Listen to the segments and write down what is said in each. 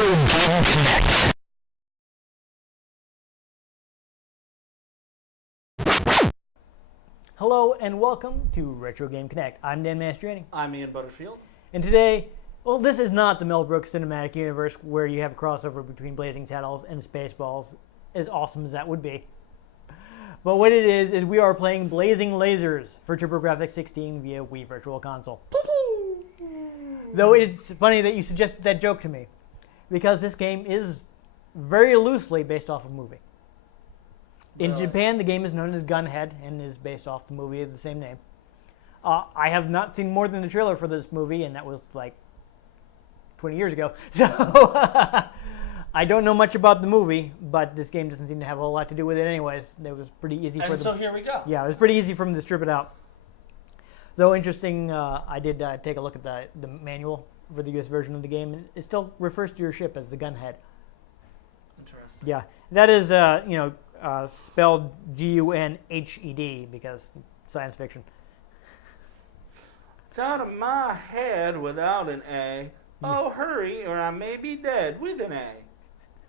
Game Connect. Hello and welcome to Retro Game Connect. I'm Dan Mastriani. I'm Ian Butterfield. And today, well, this is not the Mel Brooks cinematic universe where you have a crossover between Blazing Saddles and Spaceballs, as awesome as that would be. But what it is we are playing Blazing Lasers for TurboGrafx 16 via Wii Virtual Console. Though it's funny that you suggested that joke to me, because this game is very loosely based off a movie. In Japan, the game is known as Gunhead and is based off the movie of the same name. I have not seen more than the trailer for this movie, and that was like 20 years ago. So I don't know much about the movie, but this game doesn't seem to have a whole lot to do with it anyways. It was pretty easy for them. And so here we go. Yeah, it was pretty easy for them to strip it out. Though interesting, I did take a look at the manual for the US version of the game, and it still refers to your ship as the Gunhead. Interesting. Yeah, that is, spelled Gunhed because science fiction. It's out of my head without an A. Oh, hurry, or I may be dead with an A.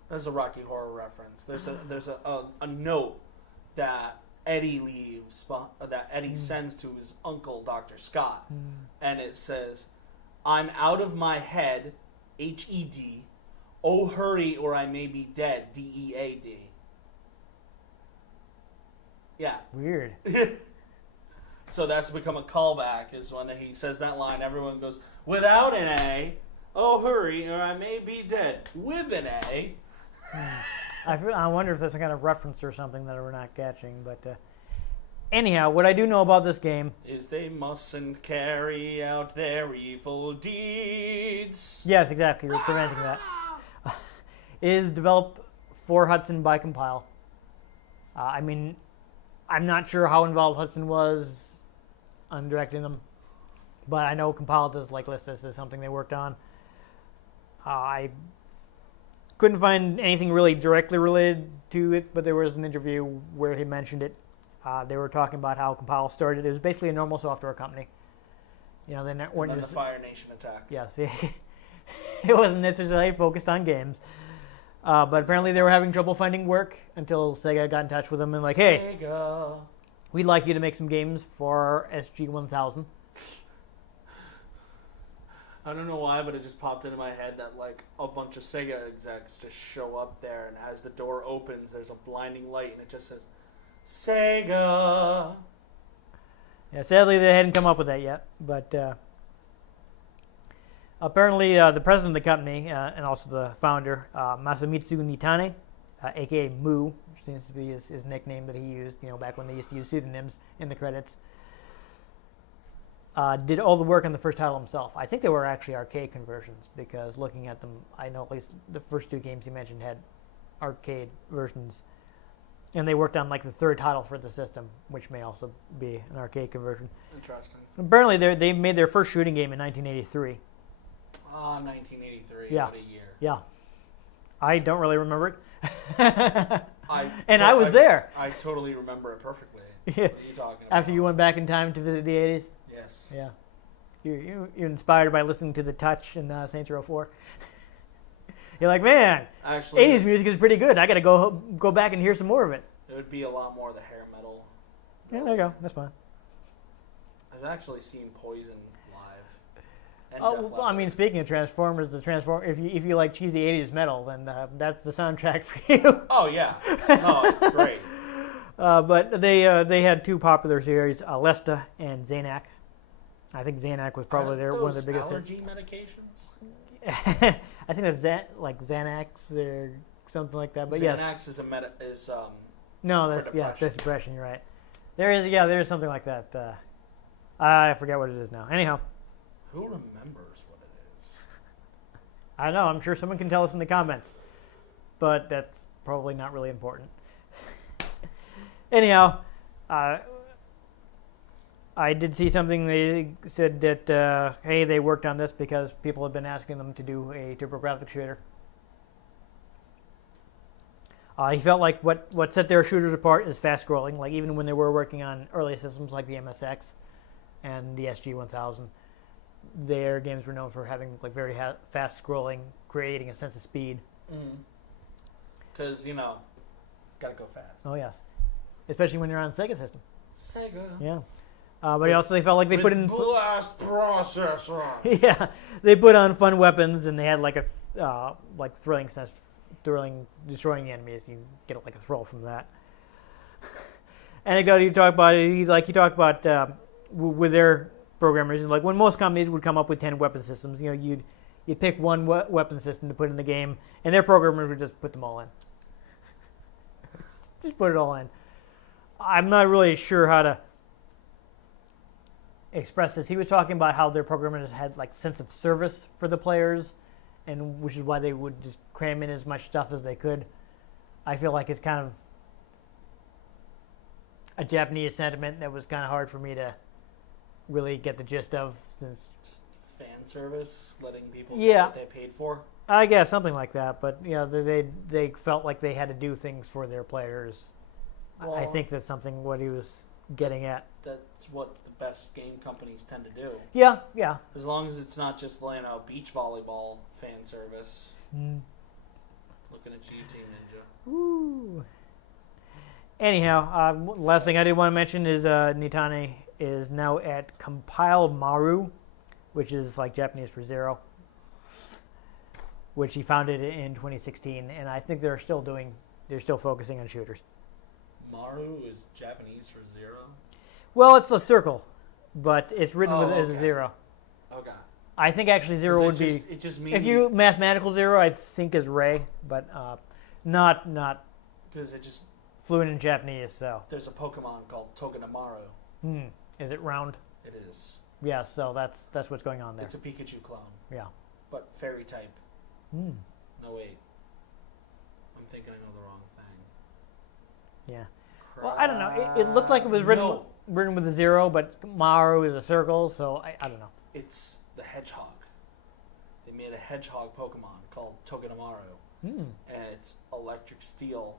That's a Rocky Horror reference. There's a note that Eddie leaves, that Eddie sends to his uncle, Dr. Scott, and it says, "I'm out of my head, Hed. Oh, hurry, or I may be dead, Dead." Yeah. Weird. So that's become a callback, is when he says that line, everyone goes, "Without an A, oh hurry, or I may be dead." With an A. I wonder if that's a kind of reference or something that we're not catching. But anyhow, what I do know about this game is they mustn't carry out their evil deeds. Yes, exactly. We're preventing that. Is developed for Hudson by Compile. I'm not sure how involved Hudson was on directing them, but I know Compile does list this as something they worked on. I couldn't find anything really directly related to it, but there was an interview where he mentioned it. They were talking about how Compile started. It was basically a normal software company. They weren't the Fire Nation attack. Yes, it wasn't necessarily focused on games. But apparently they were having trouble finding work until Sega got in touch with them and hey, Sega, we'd like you to make some games for SG-1000. I don't know why, but it just popped into my head that a bunch of Sega execs just show up there, and as the door opens, there's a blinding light, and it just says, "Sega." Yeah, sadly they hadn't come up with that yet, but apparently the president of the company and also the founder, Masamitsu Nitane, a.k.a. Moo, which seems to be his nickname that he used, back when they used to use pseudonyms in the credits, did all the work on the first title himself. I think they were actually arcade conversions, because looking at them, I know at least the first two games you mentioned had arcade versions. And they worked on the third title for the system, which may also be an arcade conversion. Interesting. Apparently they made their first shooting game in 1983. 1983. Yeah. What a year. Yeah. I don't really remember it. I was there. I totally remember it perfectly. Yeah. What are you talking about? After you went back in time to visit the 80s? Yes. Yeah. You're inspired by listening to The Touch in Saints Row 4. You're like, man, actually, 80s music is pretty good. I got to go back and hear some more of it. It would be a lot more the hair metal. Yeah, there you go. That's fine. I've actually seen Poison live. And Oh, well, speaking of Transformers, if you like cheesy 80s metal, then that's the soundtrack for you. Oh, yeah. No, it's great. But they had two popular series, Lesta and Xanac. I think Xanac was probably one of their biggest allergy medications? I think that's Xanax or something like that. But Xanax yes. is No, that's depression. You're right. There is something like that. I forget what it is now. Anyhow. Who remembers what it is? I don't know. I'm sure someone can tell us in the comments, but that's probably not really important. Anyhow, I did see something. They said that hey, they worked on this because people had been asking them to do a TurboGrafx shooter. He felt like what set their shooters apart is fast scrolling. Even when they were working on early systems like the MSX and the SG-1000, their games were known for having very fast scrolling, creating a sense of speed. Because, gotta go fast. Oh yes, especially when you're on Sega system. Sega. Yeah, but also they felt like they put in blast processor. yeah, they put on fun weapons and they had like a thrilling sense, destroying the enemies. You get like a thrill from that. Anecdote you talk about with their programmers, like when most companies would come up with 10 weapon systems, you'd pick one weapon system to put in the game, and their programmers would just put them all in. Just put it all in. I'm not really sure how to express this. He was talking about how their programmers had like sense of service for the players, and which is why they would just cram in as much stuff as they could. I feel like it's kind of a Japanese sentiment that was kind of hard for me to really get the gist of, since Fan service, letting people Yeah. get what they paid for. I guess something like that. But they felt like they had to do things for their players. I Well- think that's something what he was getting at. That's what the best game companies tend to do. Yeah. As long as it's not just beach volleyball fan service. Looking at you, Team Ninja. Ooh. Anyhow, last thing I did want to mention is Nitane is now at Compile Maru, which is like Japanese for zero, which he founded in 2016, and I think they're still focusing on shooters. Maru is Japanese for zero? Well, it's a circle, but it's written as a okay. zero. Okay. I think actually zero would be, It just means... if you mathematical zero, I think is Ray, but not Because it just... fluent in Japanese. So There's a Pokemon called Togedemaru. Is it round? It is. Yeah. So that's what's going on there. It's a Pikachu clone. Yeah. But fairy type. Hmm. No, wait. I'm thinking I know the wrong thing. Yeah. Well, I don't know. It looked like it was written with a zero, but Maru is a circle, so I don't know. It's the hedgehog. They made a hedgehog Pokemon called Togedemaru. And it's electric steel.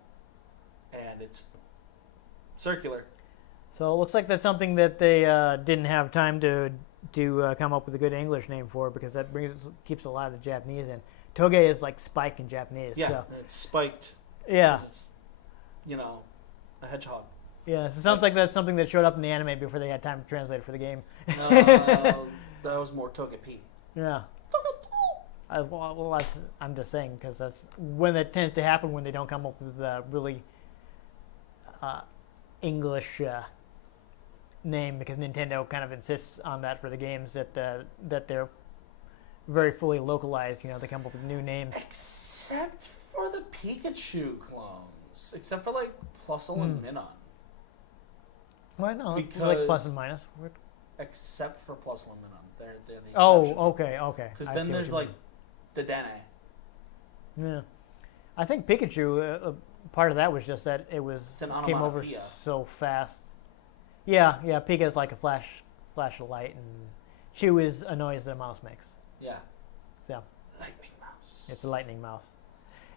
And it's circular. So it looks like that's something that they didn't have time to come up with a good English name for, because that keeps a lot of the Japanese in. Toge is like spike in Japanese. Yeah, So. and it's spiked. Yeah. It's, a hedgehog. Yeah, so it sounds like that's something that showed up in the anime before they had time to translate it for the game. That was more Togepi. Yeah. I'm just saying, because that's when it tends to happen when they don't come up with a really English name, because Nintendo kind of insists on that for the games, that they're very fully localized. They come up with new names. Except for the Pikachu clones. Except for Plusle and Minun. Why not? Like Because- plus and minus. Except for Plusle and Minun. They're the exception. Oh, okay. Because I then see what there's you mean. the Dene. Yeah, I think Pikachu. Part of that was just that it an came over onomatopoeia. so fast. Yeah. Pika is like a flash of light, and Chew is a noise that a mouse makes. Yeah. So Lightning Mouse. it's a lightning mouse.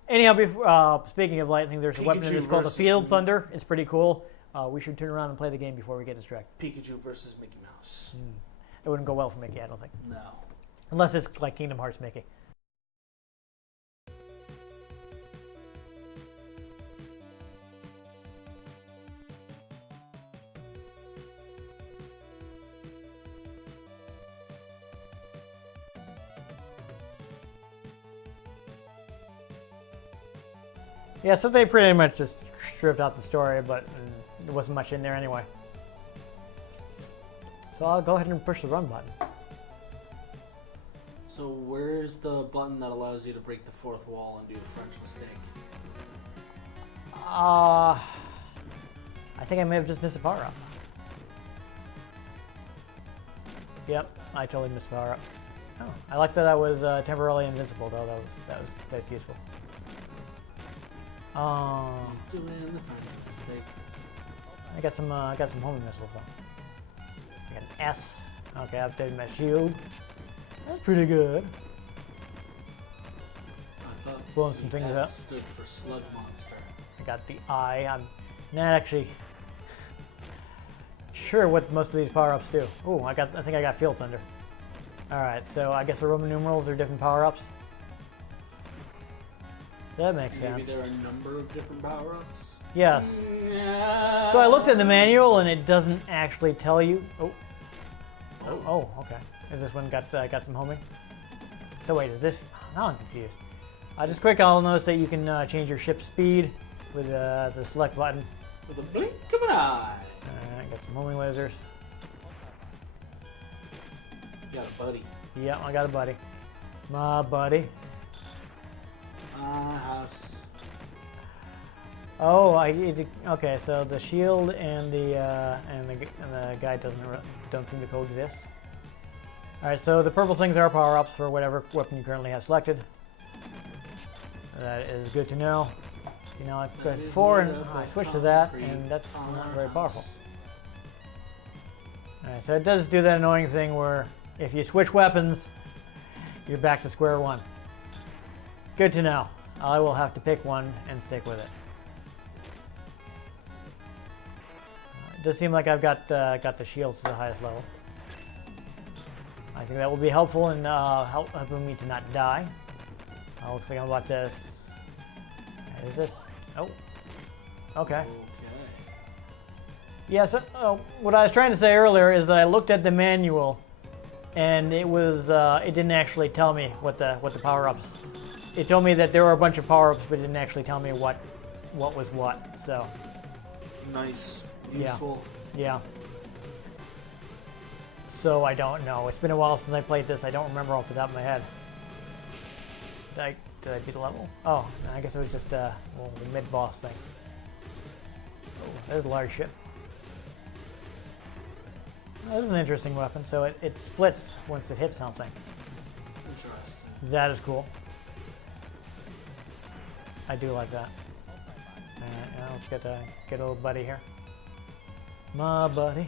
Anyhow, speaking of lightning, there's a weapon Pikachu that's called the versus Field Thunder. It's pretty cool. We should turn around and play the game before we get distracted. Pikachu versus Mickey Mouse. It wouldn't go well for Mickey, I don't think, No. unless it's like Kingdom Hearts Mickey. Yeah, so they pretty much just stripped out the story, but there wasn't much in there anyway. So I'll go ahead and push the run button. So where's the button that allows you to break the fourth wall and do a French mistake? I think I may have just missed a power up. Yep, I totally missed a power up. Oh, I like that I was temporarily invincible though. That's useful. Doing the French mistake. I got some homing missiles though. I got an S. Okay, I updated my shield. That's pretty good. I thought Blowing some the things S up. stood for Sludge Monster. I got the I. I'm not actually sure what most of these power-ups do. Ooh, I think I got Field Thunder. All right, so I guess the Roman numerals are different power-ups. That makes Maybe sense. there are a number of different power-ups. Yes. So I looked at the manual and it doesn't actually tell you. Oh, okay. Is this one got some homing? So wait, is this? Now I'm confused. Just quick, I'll notice that you can change your ship speed with the select button. With a blink of an eye. Alright, got some homing lasers. You got a buddy. Yeah, I got a buddy. My buddy. House. Oh, okay. So the shield and the guy don't seem to coexist. All right. So the purple things are power-ups for whatever weapon you currently have selected. That is good to know. You know, I got 4 and I switched to that, and that's not very powerful. All right. So it does do that annoying thing where if you switch weapons, you're back to square one. Good to know. I will have to pick one and stick with it. It does seem like I've got the shields to the highest level. I think that will be helpful in helping me to not die. Looks like I'm about to. Is this? Oh. Okay. Yeah. So what I was trying to say earlier is that I looked at the manual, and it didn't actually tell me what the power-ups. It told me that there were a bunch of power-ups, but it didn't actually tell me what was what. So. Nice. Useful. Yeah. So I don't know. It's been a while since I played this. I don't remember off the top of my head. Did I beat the level? Oh, I guess it was just the mid-boss thing. Oh, there's a large ship. Oh, this is an interesting weapon. So it splits once it hits something. Interesting. That is cool. I do like that. Alright, now let's get a little buddy here. My buddy,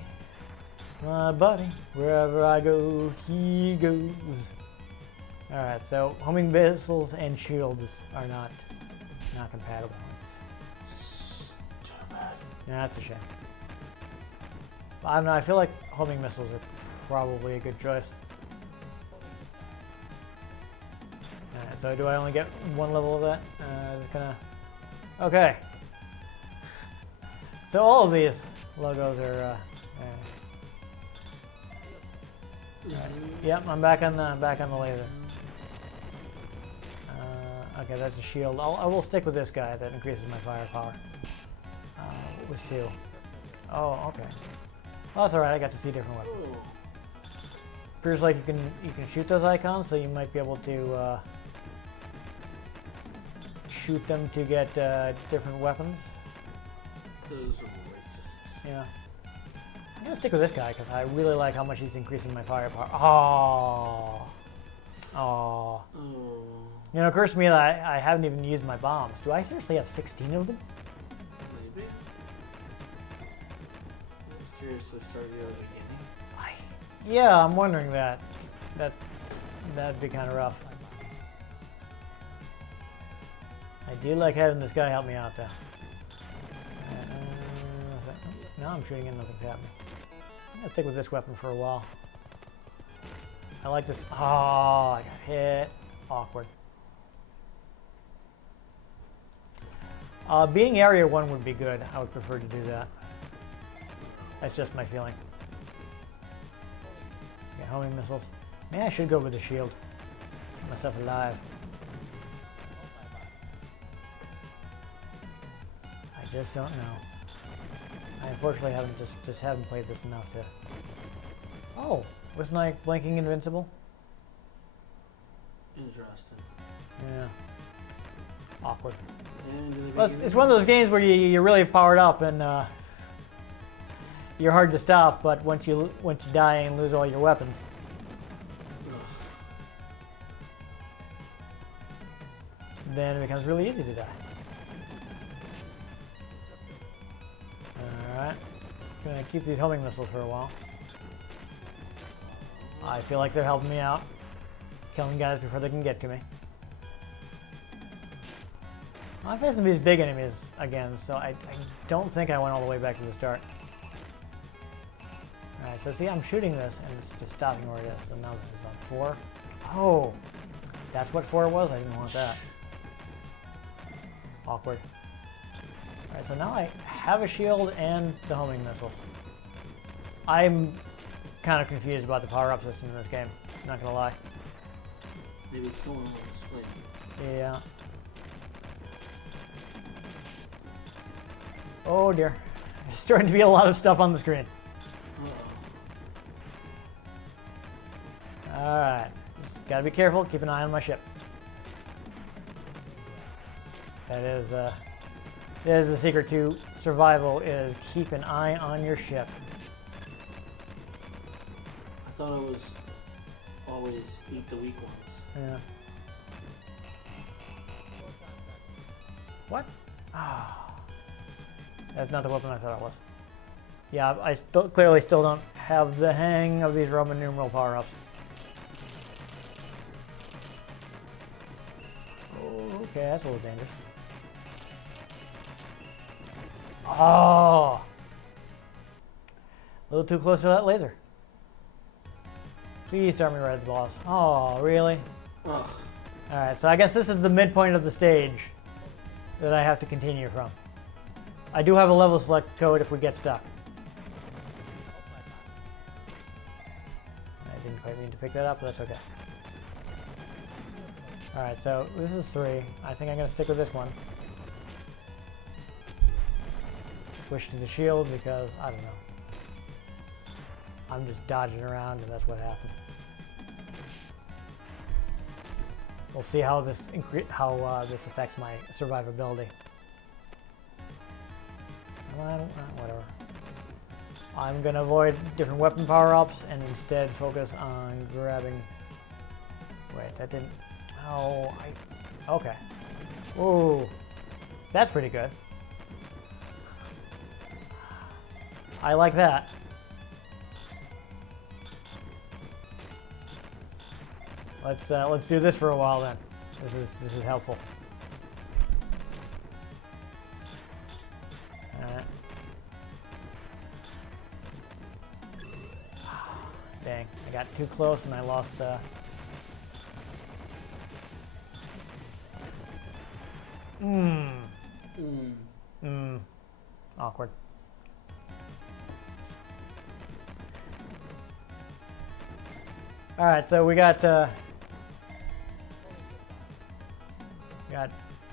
wherever I go, he goes. Alright, so homing missiles and shields are not compatible. Yeah, that's a shame. I don't know, I feel like homing missiles are probably a good choice. Alright, so do I only get one level of that? Just gonna... Okay. So all of these logos are... Yep, I'm back on the laser. Okay, that's a shield. I will stick with this guy. That increases my firepower. What was 2? Oh, okay. Well, that's all right. I got to see different weapons. Appears like you can shoot those icons, so you might be able to shoot them to get different weapons. Those are racists. Yeah. I'm gonna stick with this guy because I really like how much he's increasing my firepower. Oh. Oh. You know, it occurs to me that I haven't even used my bombs. Do I seriously have 16 of them? Maybe. Seriously, start you at the beginning. Yeah, I'm wondering that. That'd be kind of rough. I do like having this guy help me out though. Now I'm shooting and nothing's happening. I'm gonna stick with this weapon for a while. I like this. Oh, I got hit. Awkward. Being area 1 would be good. I would prefer to do that. That's just my feeling. Yeah, homing missiles. Maybe I should go with the shield. Keep myself alive. I just don't know. I unfortunately just haven't played this enough to... Oh, wasn't I blinking invincible? Interesting. Yeah. Awkward. Well, it's one of those games where you're really powered up and you're hard to stop, but once you die and lose all your weapons. Then it becomes really easy to die. Alright. Gonna keep these homing missiles for a while. I feel like they're helping me out. Killing guys before they can get to me. I'm facing these big enemies again, so I don't think I went all the way back to the start. Alright, so see, I'm shooting this, and it's just stopping where it is. So now this is on 4. Oh! That's what 4 was? I didn't want that. Awkward. Alright, so now I have a shield and the homing missiles. I'm kind of confused about the power-up system in this game, not gonna lie. Maybe someone will explain. Yeah. Oh dear. There's starting to be a lot of stuff on the screen. Uh-oh. Alright. Gotta be careful, keep an eye on my ship. That is the secret to survival, is keep an eye on your ship. I thought it was always eat the weak ones. Yeah. What? Ah. That's not the weapon I thought it was. Yeah, I clearly still don't have the hang of these Roman numeral power-ups. Oh, okay, that's a little dangerous. Oh! A little too close to that laser. Please start me right at the boss. Oh, really? Ugh. Alright, so I guess this is the midpoint of the stage that I have to continue from. I do have a level select code if we get stuck. I didn't quite mean to pick that up, but that's okay. Alright, so this is 3. I think I'm going to stick with this one. Switch to the shield because, I don't know. I'm just dodging around and that's what happened. We'll see how this affects my survivability. Whatever. I'm gonna avoid different weapon power-ups and instead focus on grabbing. Wait, that didn't. Oh, okay. Ooh, that's pretty good. I like that. Let's do this for a while then. This is helpful. Dang, I got too close and I lost. Awkward. All right, so we got.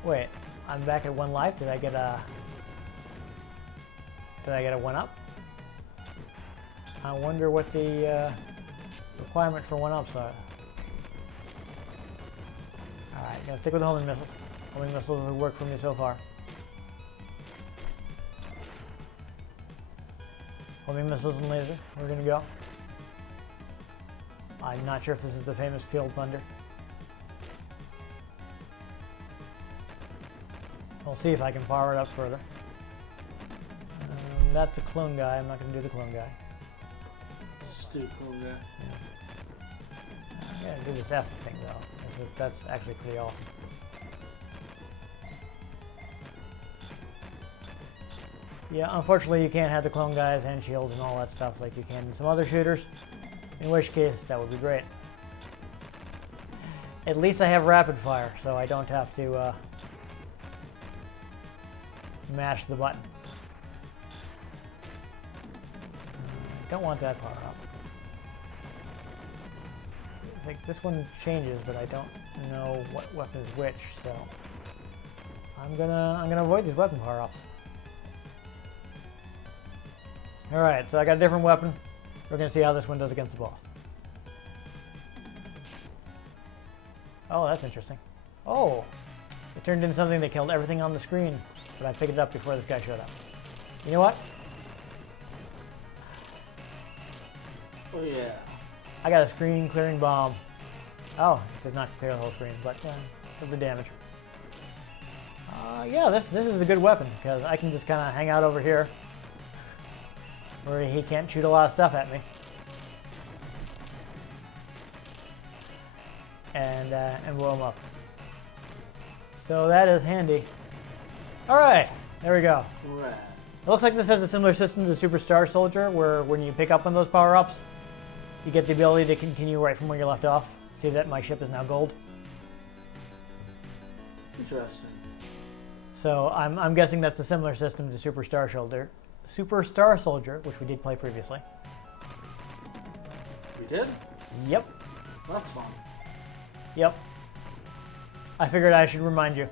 Wait, I'm back at 1 life. Did I get a 1-up? I wonder what the requirement for 1-ups are. Alright, gonna stick with the homing missiles. Homing missiles have worked for me so far. Homing missiles and laser, we're gonna go. I'm not sure if this is the famous Field Thunder. We'll see if I can power it up further. That's a clone guy. I'm not going to do the clone guy. Just do clone guy. Yeah. I'm going to do this F thing though. That's actually pretty awesome. Yeah, unfortunately you can't have the clone guys and shields and all that stuff like you can in some other shooters. In which case, that would be great. At least I have rapid fire, so I don't have to mash the button. Don't want that power up. Like this one changes, but I don't know what weapon is which, so I'm gonna avoid these weapon power ups. All right, so I got a different weapon. We're gonna see how this one does against the boss. Oh, that's interesting. Oh, it turned into something that killed everything on the screen, but I picked it up before this guy showed up. You know what? Oh yeah. I got a screen clearing bomb. Oh, it does not clear the whole screen, but still the damage. Yeah, this is a good weapon because I can just kind of hang out over here where he can't shoot a lot of stuff at me. And blow him up. So that is handy. All right, there we go. Right. It looks like this has a similar system to Superstar Soldier, where when you pick up on those power-ups, you get the ability to continue right from where you left off. See that my ship is now gold. Interesting. So I'm guessing that's a similar system to Superstar Soldier, which we did play previously. We did? Yep. That's fun. Yep. I figured I should remind you.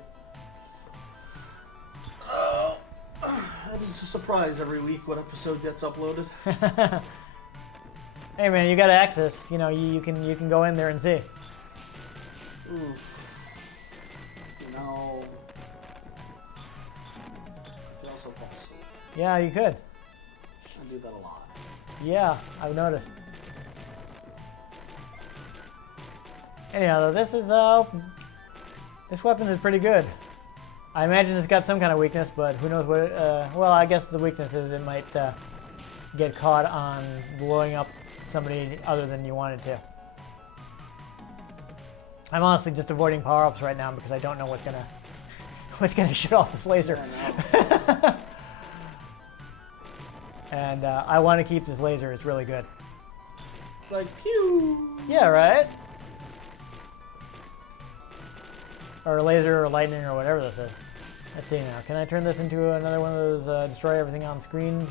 It is a surprise every week what episode gets uploaded. Hey man, you got access. You know, you can go in there and see. Oof. You know, I could also fall asleep. Yeah, you could. I do that a lot. Yeah, I've noticed. Anyhow, though, this weapon is pretty good. I imagine it's got some kind of weakness, but who knows what. Well, I guess the weakness is it might get caught on blowing up somebody other than you wanted to. I'm honestly just avoiding power-ups right now because I don't know what's gonna shoot off this laser. I And I want to keep this laser. It's really good. It's like, pew! Yeah, right? Or laser or lightning or whatever this is. Let's see now. Can I turn this into another one of those destroy everything on screen?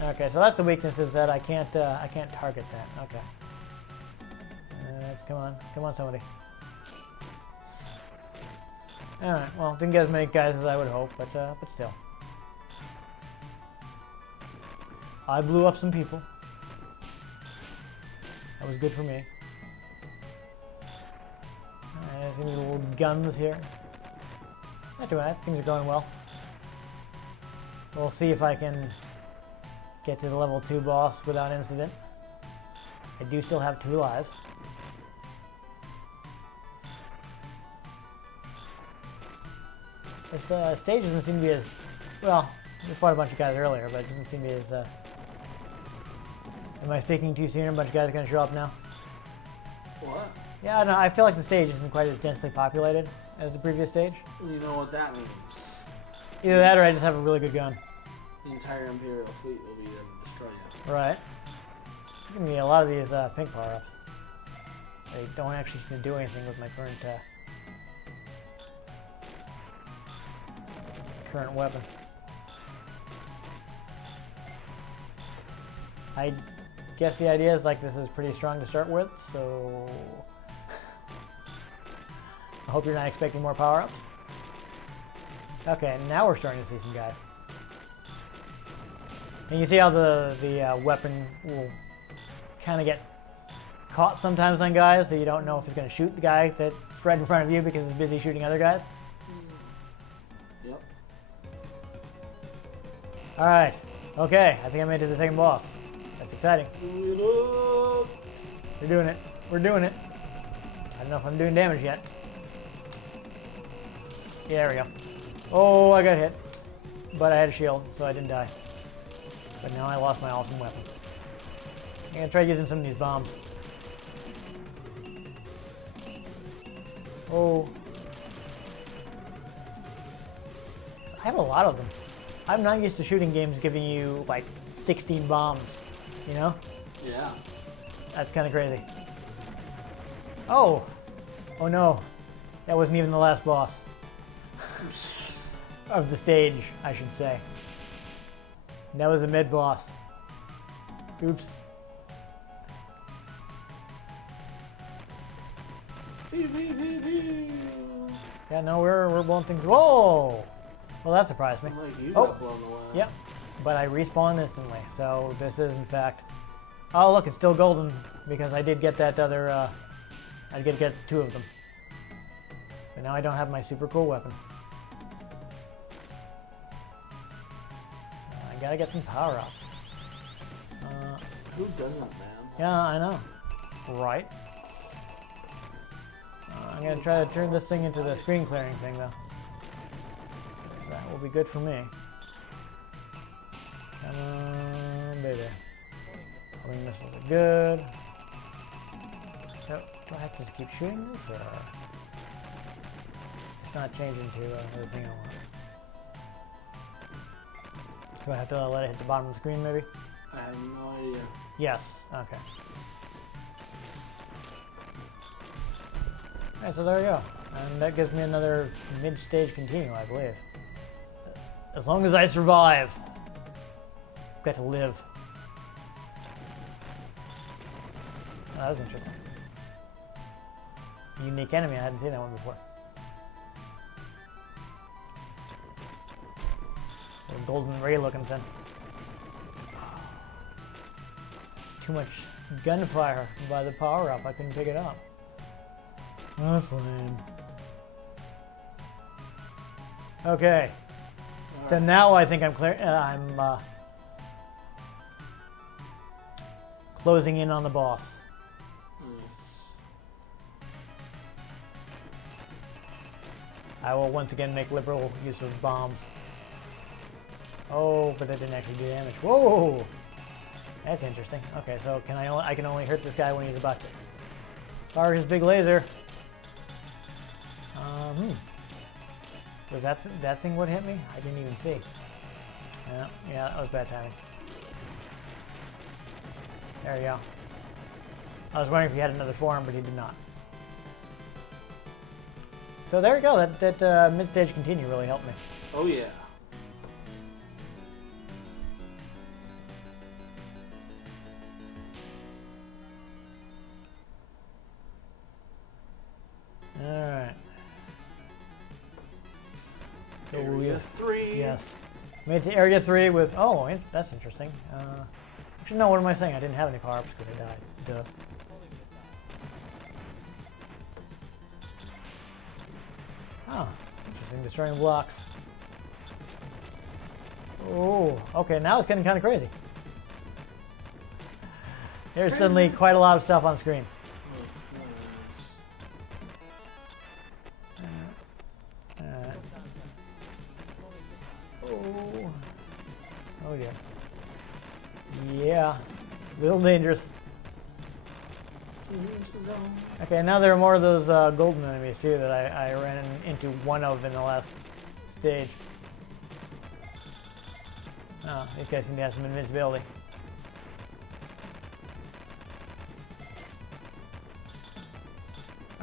Okay, so that's the weakness, is that I can't target that. Okay. Come on, somebody. All right. Well, didn't get as many guys as I would hope, but still, I blew up some people. That was good for me. Alright, see these little guns here. Not too bad. Things are going well. We'll see if I can get to the level 2 boss without incident. I do still have 2 lives. This stage doesn't seem to be as... Well, we fought a bunch of guys earlier, but it doesn't seem to be as... Am I speaking too soon? A bunch of guys are going to show up now? What? Yeah, no, I feel like the stage isn't quite as densely populated as the previous stage. You know what that means. Either that or I just have a really good gun. The entire Imperial fleet will be there to destroy you. Right. Give me a lot of these pink power-ups. They don't actually seem to do anything with my current weapon. I guess the idea is like this is pretty strong to start with, so I hope you're not expecting more power-ups. Okay, now we're starting to see some guys. And you see how the weapon will kind of get caught sometimes on guys, so you don't know if it's going to shoot the guy that's right in front of you because it's busy shooting other guys. Yep. Alright, okay, I think I made it to the second boss. That's exciting. We're doing it. We're doing it. I don't know if I'm doing damage yet. Yeah, there we go. Oh, I got hit. But I had a shield, so I didn't die. But now I lost my awesome weapon. I'm gonna try using some of these bombs. Oh. I have a lot of them. I'm not used to shooting games giving you like 16 bombs, you know? Yeah. That's kind of crazy. Oh! Oh no. That wasn't even the last boss. Of the stage, I should say. That was a mid-boss. Oops. Yeah, no, we're blowing things. Whoa! Well, that surprised me. Like you Oh. got blown away. Yep. But I respawned instantly, so this is in fact... Oh, look, it's still golden, because I did get that other... I did get 2 of them. But now I don't have my super cool weapon. I gotta get some power-ups. Who doesn't, man? Yeah, I know. Right. I'm gonna try to turn this thing into the screen clearing thing, though. That will be good for me. Come on, baby. Homing missiles are good. So, do I have to keep shooting this, or... It's not changing to the thing I want. Do I have to let it hit the bottom of the screen, maybe? I have no idea. Yes. Okay. Alright, so there we go. And that gives me another mid-stage continue, I believe. As long as I survive, I've got to live. Oh, that was interesting. Unique enemy, I hadn't seen that one before. A golden ray looking thing. Too much gunfire by the power up. I couldn't pick it up. That's lame. Okay. So now I think I'm clear. I'm closing in on the boss. Nice. I will once again make liberal use of bombs. Oh, but that didn't actually do damage. Whoa! That's interesting. Okay, so I can only hurt this guy when he's about to fire his big laser. Was that thing what hit me? I didn't even see. Yeah, that was bad timing. There we go. I was wondering if he had another form, but he did not. So there we go. That mid-stage continue really helped me. Oh yeah. Alright. So Area 3. Yes. Made it to Area 3 with... Oh, that's interesting. Actually, no, what am I saying? I didn't have any power-ups because I died. Duh. Oh, interesting. Destroying blocks. Oh, okay. Now it's getting kind of crazy. There's suddenly quite a lot of stuff on screen. Oh dear. Yeah, a little dangerous. Okay, now there are more of those golden enemies too that I ran into one of in the last stage. Oh, these guys seem to have some invincibility.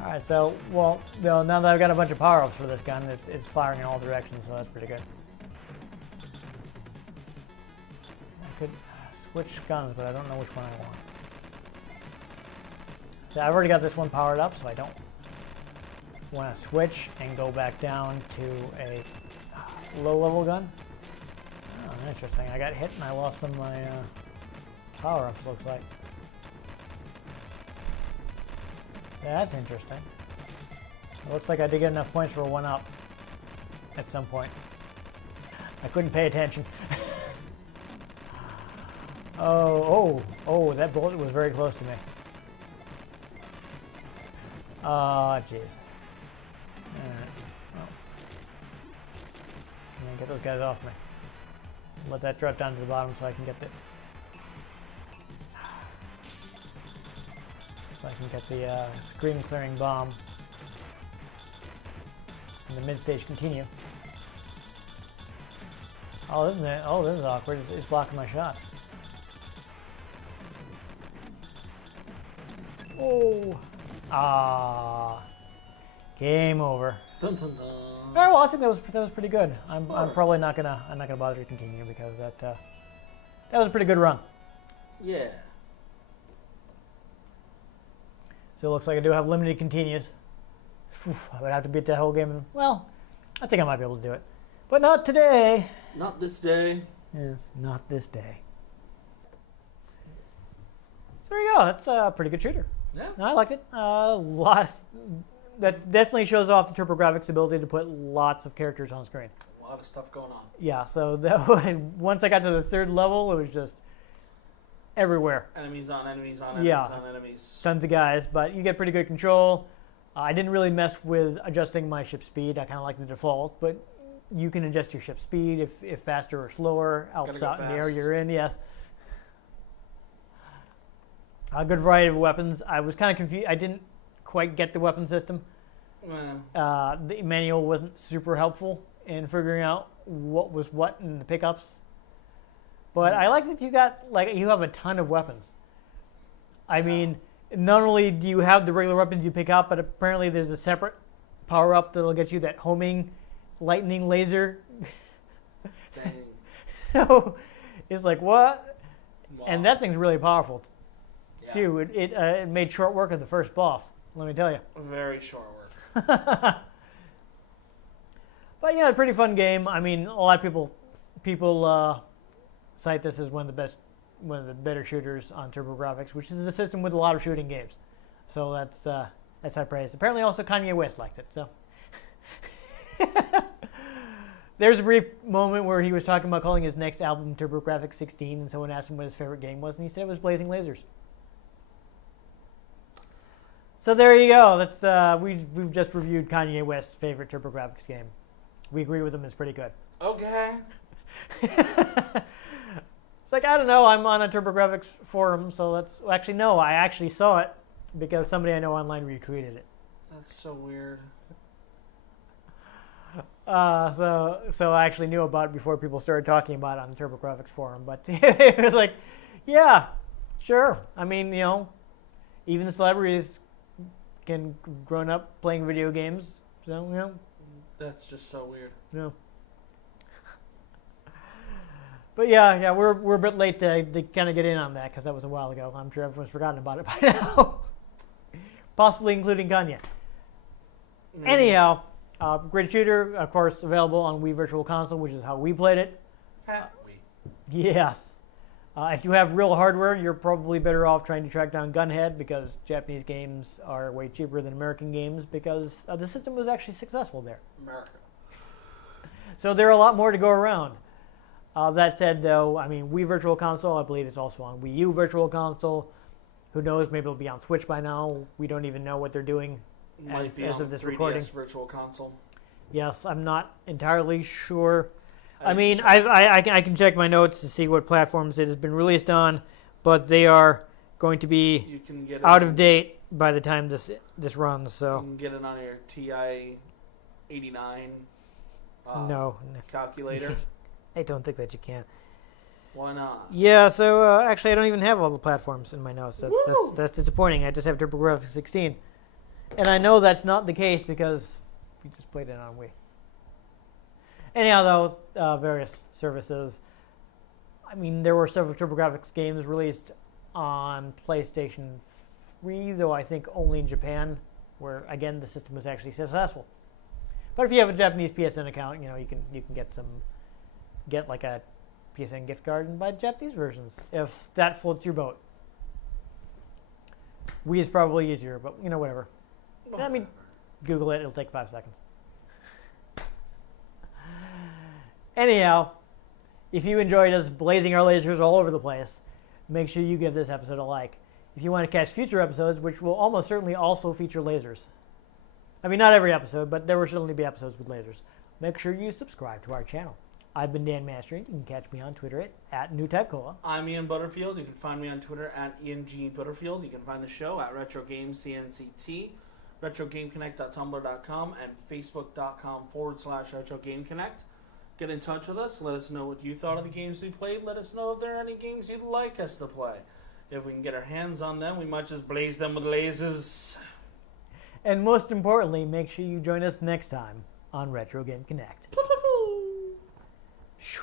Alright, so, well, now that I've got a bunch of power-ups for this gun, it's firing in all directions, so that's pretty good. I could switch guns, but I don't know which one I want. So I've already got this one powered up, so I don't want to switch and go back down to a low-level gun. Oh, interesting. I got hit and I lost some of my power-ups, looks like. That's interesting. It looks like I did get enough points for a 1-up at some point. I couldn't pay attention. Oh, that bullet was very close to me. Oh, jeez. Alright. Oh. Get those guys off me. Let that drop down to the bottom so I can get the... So I can get the screen clearing bomb and the mid-stage continue. Oh, isn't it? Oh, this is awkward. It's blocking my shots. Oh, game over. Dun, dun, dun. All right, well, I think that was pretty good. I'm probably not gonna bother to continue because that was a pretty good run. Yeah. So it looks like I do have limited continues. I would have to beat that whole game. Well, I think I might be able to do it. But not today. Not this day. Yes, not this day. So there you go. That's a pretty good shooter. Yeah. I liked it. That definitely shows off the TurboGrafx ability to put lots of characters on screen. A lot of stuff going on. Yeah, so once I got to the third level, it was just everywhere. Enemies on enemies on enemies Yeah. on enemies. Tons of guys, but you get pretty good control. I didn't really mess with adjusting my ship speed. I kind of like the default, but you can adjust your ship speed if faster or slower helps out in the area you're in. Yes. A good variety of weapons. I was kind of confused. I didn't quite get the weapon system. Well, The manual wasn't super helpful in figuring out what was what in the pickups. But I like that you have a ton of weapons. I mean, not only do you have the regular weapons you pick up, but apparently there's a separate power up that'll get you that homing lightning laser. Dang. So it's like, what? Wow. And that thing's really powerful Yeah. too. It made short work of the first boss, let me tell you. Very short work. But yeah, a pretty fun game. I mean, a lot of people cite this as one of the better shooters on TurboGrafx, which is a system with a lot of shooting games. So that's high praise. Apparently, also Kanye West likes it. So there's a brief moment where he was talking about calling his next album TurboGrafx 16, and someone asked him what his favorite game was, and he said it was Blazing Lasers. So there you go. That's we've just reviewed Kanye West's favorite TurboGrafx game. We agree with him; it's pretty good. Okay. It's like, I don't know. I'm on a TurboGrafx forum, so actually no. I actually saw it because somebody I know online retweeted it. That's so weird. So I actually knew about it before people started talking about it on the TurboGrafx forum. But it was like, yeah, sure. I mean, even the celebrities can grown up playing video games. So That's just so weird. yeah. But yeah, we're a bit late to kind of get in on that because that was a while ago. I'm sure everyone's forgotten about it by now, possibly including Kanye. Anyhow, great shooter, of course, available on Wii Virtual Console, which is how we played it. Yes. If you have real hardware, you're probably better off trying to track down Gunhead because Japanese games are way cheaper than American games because the system was actually successful there. America. So there are a lot more to go around. That said, though, I mean, Wii Virtual Console, I believe it's also on Wii U Virtual Console. Who knows? Maybe it'll be on Switch by now. We don't even know what they're doing as of this 3DS recording. Virtual Console. Yes, I'm not entirely sure. I mean, I can check my notes to see what platforms it has been released on, but they are going to be out of date by the time this runs. So you can get it on your TI 89 no calculator. I don't think that you can. Why not? Yeah, so actually I don't even have all the platforms in my notes. That's disappointing. I just have TurboGrafx 16. And I know that's not the case because we just played it on Wii. Anyhow, though, various services. I mean, there were several TurboGrafx games released on PlayStation 3, though I think only in Japan, where, again, the system was actually successful. But if you have a Japanese PSN account, you can get like a PSN gift card and buy Japanese versions if that floats your boat. Wii is probably easier, but whatever. I mean, Google it; it'll take 5 seconds. Anyhow, if you enjoyed us blazing our lasers all over the place, make sure you give this episode a like. If you want to catch future episodes, which will almost certainly also feature lasers. I mean, not every episode, but there will certainly be episodes with lasers. Make sure you subscribe to our channel. I've been Dan Mastriani. You can catch me on Twitter at NewTypeCola. I'm Ian Butterfield. You can find me on Twitter at Ian G. Butterfield. You can find the show at RetroGamesCNCT, RetroGameConnect.tumblr.com, and Facebook.com/RetroGameConnect. Get in touch with us. Let us know what you thought of the games we played. Let us know if there are any games you'd like us to play. If we can get our hands on them, we might just blaze them with lasers. And most importantly, make sure you join us next time on Retro Game Connect. Shoo.